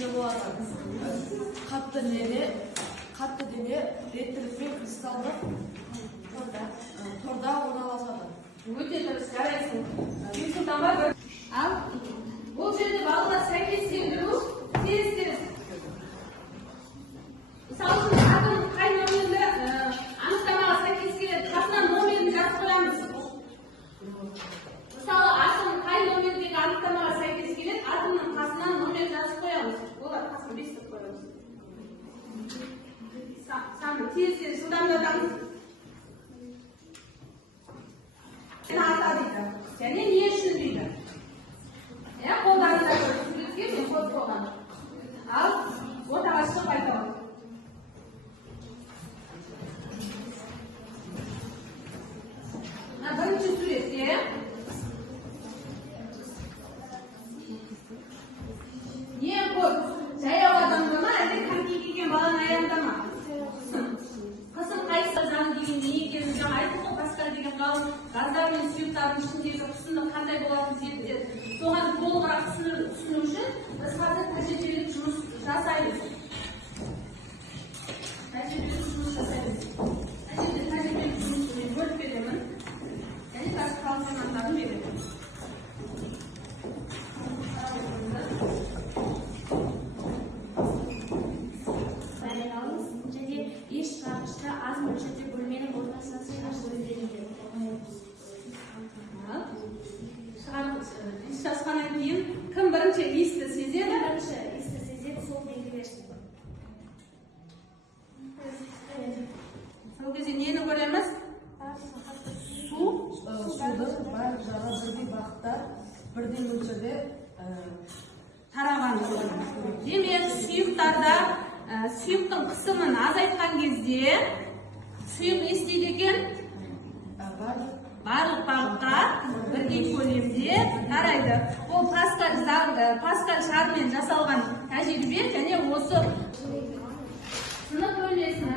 ішінде болады. Қатты дене реттілік пен кристалдық торда орналасады. Өте дұрыс, жарайсың. Бексұлтанға бір. Ал, бұл жерде балалар сәйкестендіру тез. Мысалы үшін атом қай номерді анықтамаға сәйкес келеді, қасынан номерін жазып қоямыз. Мысалы, атом қай номердегі анықтамаға сәйкес келеді, атомның қасынан номер жазып қоямыз. Олар қасын 5 деп қоямыз. Саны тез жылдамдатамыз. Ата дейді. Және не үшін дейді? Қолдарында суретке мен қойып қойған. Ал ортаға шығып айтамын. Бірінші суретте не көп? Жаяу адамды ма, әлде коньки киген баланы аянда ма? Қысым қайсы заң деген не екенін жаңа айтып қой, Паскаль деген ғалым газдар мен сұйықтардың ішіндегі қысымның қандай болатынын зерттеді. Соған толығырақ түсіну үшін біз қазір тәжірибелік жұмыс жасаймыз. Тәжірибелік жұмысты мен бөліп беремін. Және практикалық сабақтарын беремін. Еш шығарғышта аз мөлшерде бөлменің ортасына сыйғаш бөлінген. Иіс жасқаннан кейін кім бірінші иісті сезеді? Бірінші иісті сезеді, сол белгілерсін. Сол кезде нені көреміз? Судың бар жағы бірдей бағытта, бірдей мөлшерде Тараған. Демек, сұйықтарда сұйықтың қысымын азайтқан кезде сұйық не істейді екен? Барлық бағытқа бірдей көлемде тарайды. Ол Паскаль шарымен жасалған тәжірибе және осы сынып бөлмесінің